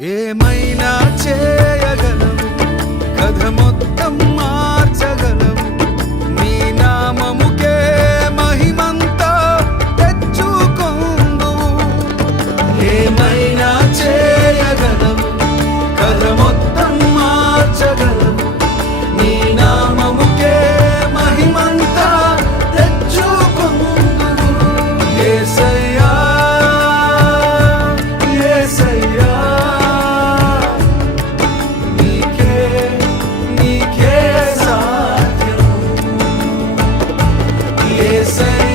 ఏమైనా చే say